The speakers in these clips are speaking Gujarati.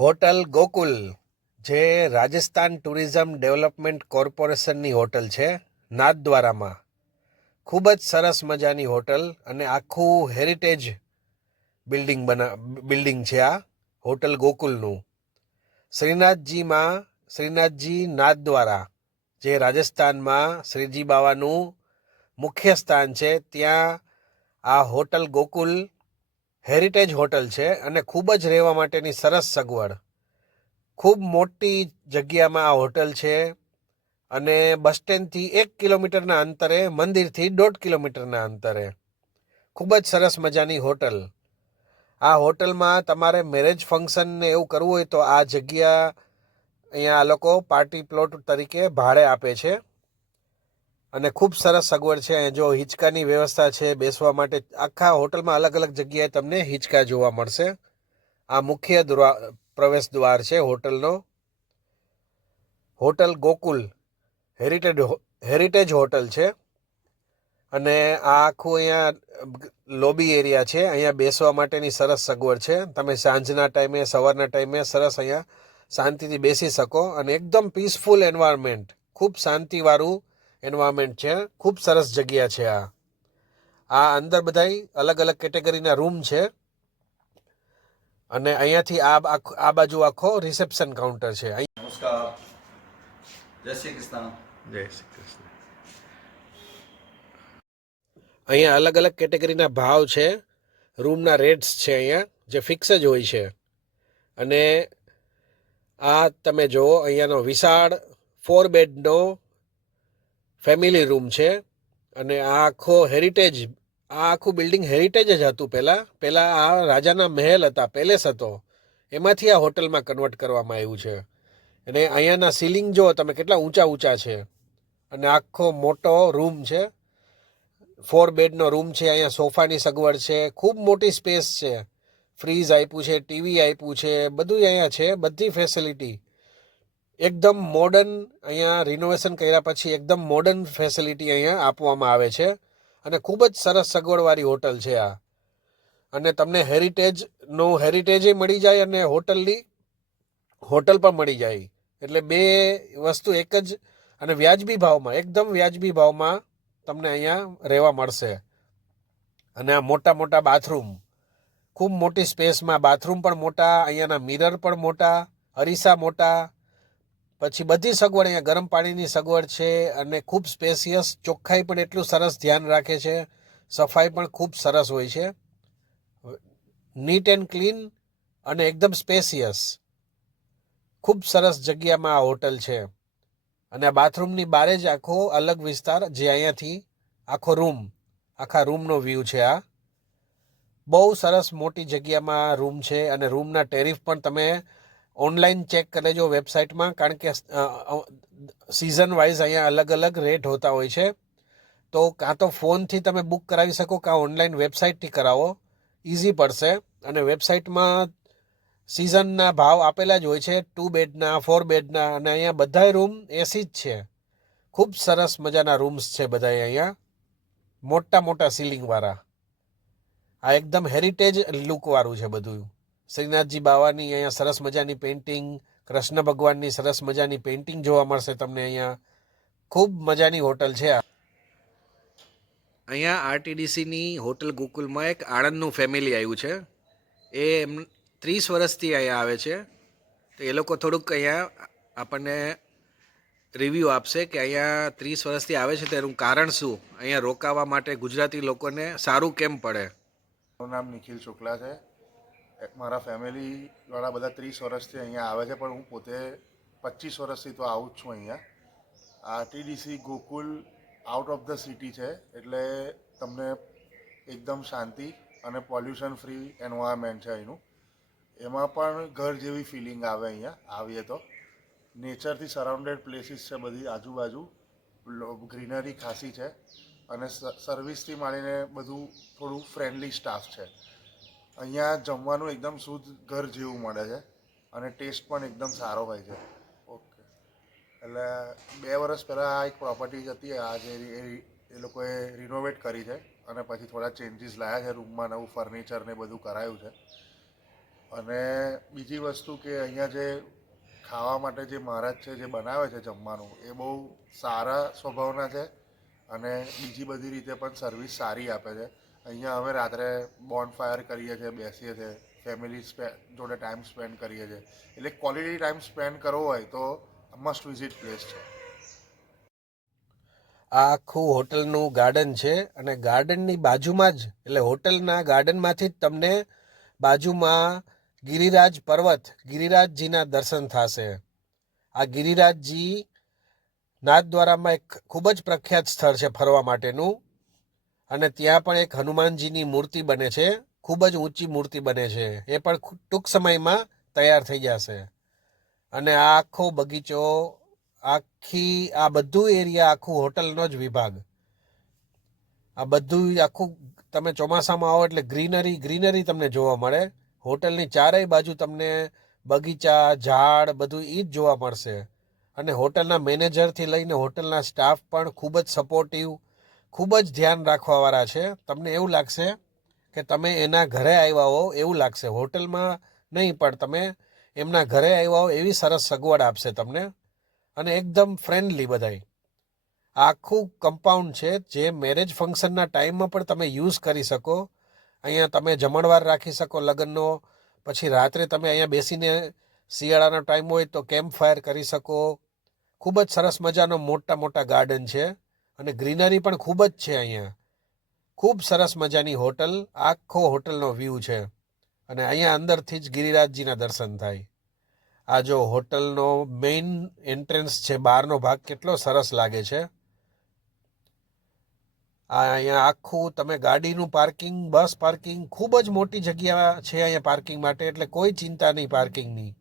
હોટલ ગોકુલ જે રાજસ્થાન ટુરિઝમ ડેવલપમેન્ટ કોર્પોરેશનની હોટલ છે નાથદ્વારામાં. ખૂબ જ સરસ મજાની હોટલ અને આખું હેરિટેજ બિલ્ડિંગ છે આ હોટલ ગોકુલનું. શ્રીનાથજી નાથદ્વારા જે રાજસ્થાનમાં શ્રીજી બાવાનું મુખ્ય સ્થાન છે ત્યાં આ હોટલ ગોકુલ હેરિટેજ હોટલ છે અને ખૂબ જ રહેવા માટેની સરસ સગવડ. ખૂબ મોટી જગ્યામાં આ હોટલ છે અને બસ સ્ટેન્ડથી 1 કિલોમીટરના અંતરે, મંદિરથી 1.5 કિલોમીટરના અંતરે. ખૂબ જ સરસ મજાની હોટલ. આ હોટલમાં તમારે મેરેજ ફંક્શન ને એવું કરવું હોય તો આ જગ્યા અહીંયા આ લોકો પાર્ટી પ્લોટ તરીકે ભાડે આપે છે અને ખૂબ સરસ સગવડ છે. જો હિંચકાની વ્યવસ્થા છે બેસવા માટે, આખા હોટલમાં અલગ અલગ જગ્યાએ તમને હિંચકા જોવા મળશે. આ મુખ્ય પ્રવેશ દ્વાર છે હોટલનો. હોટલ ગોકુલ હેરિટેજ હોટલ છે અને આ આખું અહીંયા લોબી એરિયા છે. અહીંયા બેસવા માટેની સરસ સગવડ છે. તમે સાંજના ટાઈમે, સવારના ટાઈમે સરસ અહીંયા શાંતિથી બેસી શકો અને એકદમ પીસફુલ એન્વાયરમેન્ટ, ખૂબ શાંતિવાળું એન્વાયરમેન્ટ છે. ખૂબ સરસ જગ્યા છે આ અંદર બધાય અલગ અલગ કેટેગરીના રૂમ છે અને અહીંયાથી આ બાજુ આખો રિસેપ્શન કાઉન્ટર છે. નમસ્કાર, જય શ્રી કૃષ્ણ. જય શ્રી કૃષ્ણ. અહીંયા અલગ અલગ કેટેગરીના ભાવ છે, રૂમના રેટ્સ છે અહીંયા જે ફિક્સ જ હોય છે. અને આ તમે જુઓ, અહીંયાનો વિશાળ 4 બેડનો ફેમિલી રૂમ છે અને આ આખું બિલ્ડિંગ હેરિટેજ જ હતું. પહેલાં આ રાજાના મહેલ હતા, પેલેસ હતો, એમાંથી આ હોટલમાં કન્વર્ટ કરવામાં આવ્યું છે. અને અહીંયાના સીલિંગ જો તમે કેટલા ઊંચા છે અને આખો મોટો રૂમ છે. 4 બેડનો રૂમ છે. અહીંયા સોફાની સગવડ છે, ખૂબ મોટી સ્પેસ છે, ફ્રીજ આપ્યું છે, ટીવી આપ્યું છે, બધું અહીંયા છે, બધી ફેસિલિટી એકદમ મોડર્ન. અહીંયા રિનોવેશન કર્યા પછી એકદમ મોડર્ન ફેસિલિટી અહીંયા આપવામાં આવે છે અને ખૂબ જ સરસ સગવડવાળી હોટલ છે આ. અને તમને હેરિટેજે મળી જાય અને હોટલ પણ મળી જાય, એટલે બે વસ્તુ એક જ. અને વ્યાજબી ભાવમાં, એકદમ વ્યાજબી ભાવમાં તમને અહીંયા રહેવા મળશે. અને આ મોટા બાથરૂમ, ખૂબ મોટી સ્પેસમાં બાથરૂમ પણ મોટા, અહીંયાના મિરર પણ મોટા, અરીસા મોટા, પછી બધી સગવડ અહીંયા ગરમ પાણીની સગવડ છે અને ખૂબ સ્પેસિયસ. ચોખ્ખાઈ પણ એટલું સરસ ધ્યાન રાખે છે, સફાઈ પણ ખૂબ સરસ હોય છે, નીટ એન્ડ ક્લીન અને એકદમ સ્પેસિયસ. ખૂબ સરસ જગ્યામાં આ હોટલ છે. અને આ બાથરૂમની બારે જ આખો અલગ વિસ્તાર, જે અહીંયાથી આખા રૂમનો વ્યૂ છે. આ બહુ સરસ મોટી જગ્યામાં રૂમ છે અને રૂમના ટેરિફ પણ તમે ઓનલાઈન ચેક કરી લેજો વેબસાઇટમાં, કારણ કે સિઝન વાઇઝ અહીંયા અલગ અલગ રેટ હોતા હોય છે. તો કાં તો ફોનથી તમે બુક કરાવી શકો, કાં ઓનલાઈન વેબસાઇટથી કરાવો, ઇઝી પડશે. અને વેબસાઇટમાં સિઝનના ભાવ આપેલા જ હોય છે, 2 બેડના, 4 બેડના. અને અહીંયા બધાય રૂમ એસી જ છે. ખૂબ સરસ મજાના રૂમ્સ છે બધાય અહીંયા, મોટા સીલિંગવાળા. આ એકદમ હેરિટેજ લુકવાળું છે બધું. શ્રીનાથજી બાવાની અહીંયા સરસ મજાની પેઇન્ટિંગ, કૃષ્ણ ભગવાનની સરસ મજાની પેઇન્ટિંગ જોવા મળશે તમને અહીંયા. ખૂબ મજાની હોટલ છે આ. અહીંયા આરટીડીસીની હોટલ ગોકુલમાં એક આણંદનું ફેમિલી આવ્યું છે. એ 30 વર્ષથી અહીંયા આવે છે. તો એ લોકો થોડુંક અહીંયા આપણને રિવ્યૂ આપશે કે અહીંયા 30 વર્ષથી આવે છે તો એનું કારણ શું, અહીંયા રોકાવા માટે ગુજરાતી લોકોને સારું કેમ પડે. મારું નામ નિખિલ શુક્લા છે. મારા ફેમિલીવાળા બધા 30 વર્ષથી અહીંયા આવે છે, પણ હું પોતે 25 વર્ષથી તો આવું જ છું અહીંયા. RTDC Gokul out of the city છે, એટલે તમને એકદમ શાંતિ અને પોલ્યુશન ફ્રી એન્વાયરમેન્ટ છે અહીંનું. એમાં પણ ઘર જેવી ફિલિંગ આવે અહીંયા આવીએ તો. નેચરથી સરાઉન્ડેડ પ્લેસીસ છે બધી આજુબાજુ, ગ્રીનરી ખાસી છે અને સર્વિસથી માંડીને બધું થોડું ફ્રેન્ડલી સ્ટાફ છે. અહીંયા જમવાનું એકદમ શુદ્ધ ઘર જેવું મળે છે અને ટેસ્ટ પણ એકદમ સારો હોય છે. ઓકે, એટલે 2 વર્ષ પહેલાં આ એક પ્રોપર્ટી હતી, આજે એ લોકોએ રિનોવેટ કરી છે અને પછી થોડા ચેન્જીસ લાવ્યા છે રૂમમાં, નવું ફર્નિચર ને બધું કરાયું છે. અને બીજી વસ્તુ કે અહીંયા જે ખાવા માટે જે મહારાજ છે જે બનાવે છે જમવાનું એ બહુ સારા સ્વભાવના છે અને બીજી બધી રીતે પણ સર્વિસ સારી આપે છે. અહીંયા અમે રાત્રે બોનફાયર કરીએ છીએ, બેસીએ છીએ, ફેમિલી જોડે ટાઈમ સ્પેન્ડ કરીએ છીએ. એટલે ક્વોલિટી ટાઈમ સ્પેન્ડ કરવો હોય તો મસ્ટ વિઝિટ પ્લેસ છે. આ આખું હોટલનું ગાર્ડન છે અને ગાર્ડનની બાજુમાં જ એટલે હોટલના ગાર્ડનમાંથી જ તમને બાજુમાં ગિરિરાજ પર્વત, ગિરિરાજજીના દર્શન થશે. આ ગિરિરાજજી નાથદ્વારામાં એક ખૂબ જ પ્રખ્યાત સ્થળ છે ફરવા માટેનું અને ત્યાં પણ એક હનુમાનજીની મૂર્તિ બને છે, ખૂબ જ ઊંચી મૂર્તિ બને છે. એ પણ ટૂંક સમયમાં તૈયાર થઈ જશે. અને આ આખો બગીચો, આ બધું એરિયા આખું હોટલનો જ વિભાગ, આ બધું આખું તમે ચોમાસામાં આવો એટલે ગ્રીનરી તમને જોવા મળે. હોટલની ચારેય બાજુ તમને બગીચા, ઝાડ બધું એ જ જોવા મળશે. અને હોટલના મેનેજરથી લઈને હોટલના સ્ટાફ પણ ખૂબ જ સપોર્ટિવ, ખૂબ જ ધ્યાન રાખવાવાળા છે. તમને એવું લાગશે કે તમે એના ઘરે આવ્યા હો એવું લાગશે. હોટલમાં નહીં પણ તમે એમના ઘરે આવ્યા હો એવી સરસ સગવડ આપશે તમને અને એકદમ ફ્રેન્ડલી બધાય. આખું કમ્પાઉન્ડ છે જે મેરેજ ફંક્શનના ટાઈમમાં પણ તમે યુઝ કરી શકો. અહીંયા તમે જમણવાર રાખી શકો લગ્નનો, પછી રાત્રે તમે અહીંયા બેસીને શિયાળાનો ટાઈમ હોય તો કેમ્પ ફાયર કરી શકો. ખૂબ જ સરસ મજાનો મોટા ગાર્ડન છે અને ગ્રીનરી પણ ખૂબ જ છે અહીંયા. ખૂબ સરસ મજાની હોટલ, આખો હોટલનો વ્યૂ છે અને અહીંયા અંદરથી જ ગિરિરાજજીના દર્શન થાય. આ જો હોટલનો મેઇન એન્ટ્રન્સ છે, બહારનો ભાગ કેટલો સરસ લાગે છે. અહીંયા આખું તમે ગાડીનું પાર્કિંગ, બસ પાર્કિંગ, ખૂબ જ મોટી જગ્યા છે અહીંયા પાર્કિંગ માટે, એટલે કોઈ ચિંતા નહીં પાર્કિંગની.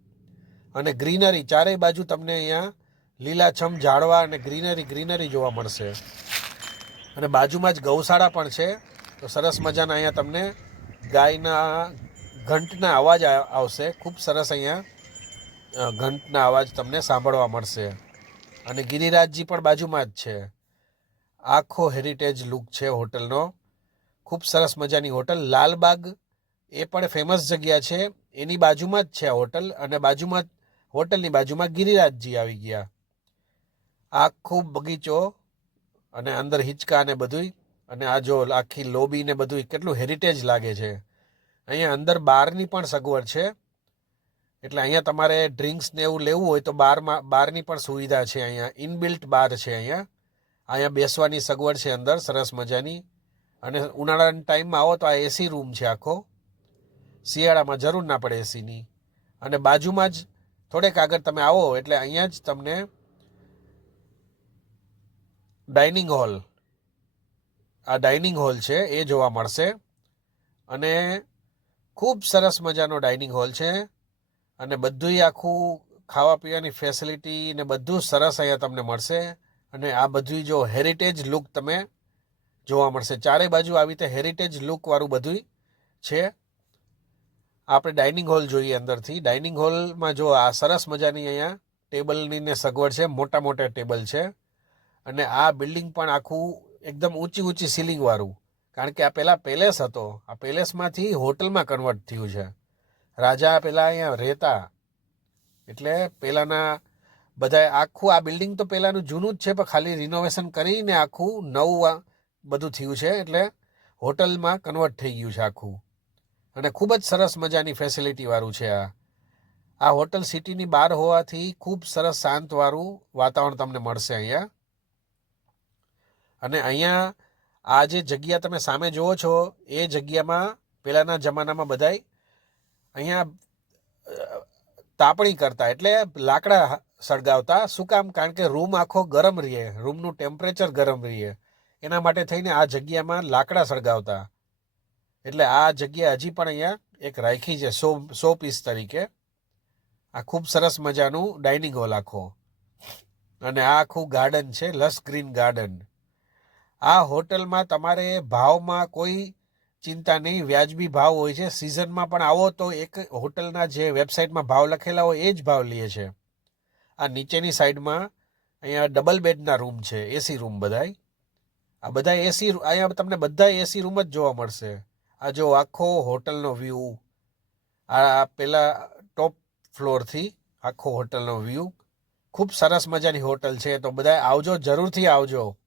અને ગ્રીનરી ચારેય બાજુ તમને અહીંયા લીલાછમ ઝાડવા અને ગ્રીનરી જોવા મળશે. અને બાજુમાં જ ગૌશાળા પણ છે. તો સરસ મજાના અહીંયા તમને ગાયના ઘંટના અવાજ આવશે. ખૂબ સરસ અહીંયા ઘંટના અવાજ તમને સાંભળવા મળશે. અને ગિરિરાજજી પણ બાજુમાં જ છે. આખો હેરિટેજ લુક છે હોટલનો. ખૂબ સરસ મજાની હોટલ. લાલબાગ એ પણ ફેમસ જગ્યા છે, એની બાજુમાં જ છે આ હોટલ અને હોટલની બાજુમાં ગિરિરાજજી આવી ગયા. આખો બગીચો અને અંદર હિંચકા ને બધું, અને આ જો આખી લોબી ને બધું કેટલું હેરિટેજ લાગે છે. અહીંયા અંદર બારની પણ સગવડ છે, એટલે અહીંયા તમારે ડ્રિંક્સ ને એવું લેવું હોય તો બારની પણ સુવિધા છે. અહીંયા ઇનબિલ્ટ બાર છે. અહીંયા બેસવાની સગવડ છે અંદર સરસ મજાની. અને ઉનાળાના ટાઈમમાં આવો તો આ એસી રૂમ છે આખો. શિયાળામાં જરૂર ના પડે એસીની. અને બાજુમાં જ થોડેક આગળ તમે આવો એટલે અહીંયા જ તમને ડાઇનિંગ હોલ, આ ડાઇનિંગ હોલ છે એ જોવા મળશે. અને ખૂબ સરસ મજાનો ડાઇનિંગ હોલ છે અને બધું આખું ખાવા પીવાની ફેસિલિટી ને બધું સરસ અહીંયા તમને મળશે. અને આ બધું જો હેરિટેજ લુક તમે જોવા મળશે. ચારે બાજુ આવી રીતે હેરિટેજ લુકવાળું બધું છે. આપણે ડાઇનિંગ હોલ જોઈએ અંદરથી. ડાઇનિંગ હોલમાં જો આ સરસ મજાની અહીંયા ટેબલની ને સગવડ છે, મોટા ટેબલ છે. અને આ બિલ્ડિંગ પણ આખું એકદમ ઊંચી સીલિંગવાળું, કારણ કે આ પહેલાં પેલેસ હતો. આ પેલેસમાંથી હોટલમાં કન્વર્ટ થયું છે. રાજા પહેલાં અહીંયા રહેતા, એટલે પહેલાંના બધા આખું આ બિલ્ડિંગ તો પહેલાંનું જૂનું જ છે, પણ ખાલી રિનોવેશન કરીને આખું નવું બધું થયું છે, એટલે હોટલમાં કન્વર્ટ થઈ ગયું છે આખું. અને ખૂબ જ સરસ મજાની ફેસિલિટીવાળું છે આ હોટલ. સિટીની બહાર હોવાથી ખૂબ સરસ શાંતવાળું વાતાવરણ તમને મળશે અહીંયા. અને અહીંયા આ જે જગ્યા તમે સામે જુઓ છો એ જગ્યામાં પહેલાંના જમાનામાં બધાય અહીંયા તાપણી કરતા, એટલે લાકડા સળગાવતા. શું કામ? કારણ કે રૂમ આખો ગરમ રહે, રૂમનું ટેમ્પરેચર ગરમ રહે, એના માટે થઈને આ જગ્યામાં લાકડા સળગાવતા. એટલે આ જગ્યા હજી પણ અહીંયા એક રાખી છે સો પીસ તરીકે. આ ખૂબ સરસ મજાનું ડાઇનિંગ હોલ આખો. અને આ આખું ગાર્ડન છે, લસ ગ્રીન ગાર્ડન. આ હોટલમાં તમારે ભાવમાં કોઈ ચિંતા નહીં, વ્યાજબી ભાવ હોય છે. સિઝનમાં પણ આવો તો એક હોટલના જે વેબસાઇટમાં ભાવ લખેલા હોય એ જ ભાવ લે છે. આ નીચેની સાઈડમાં અહીંયા ડબલ બેડના રૂમ છે, એસી રૂમ બધાય. આ બધા એસી, અહીંયા તમને બધા એસી રૂમ જ જોવા મળશે. આ જો આખો હોટલનો વ્યૂ આ પેલા ટોપ ફ્લોરથી આખો હોટલનો વ્યૂ ખૂબ સરસ મજાની હોટલ છે. તો બધાય આવજો, જરૂરથી આવજો.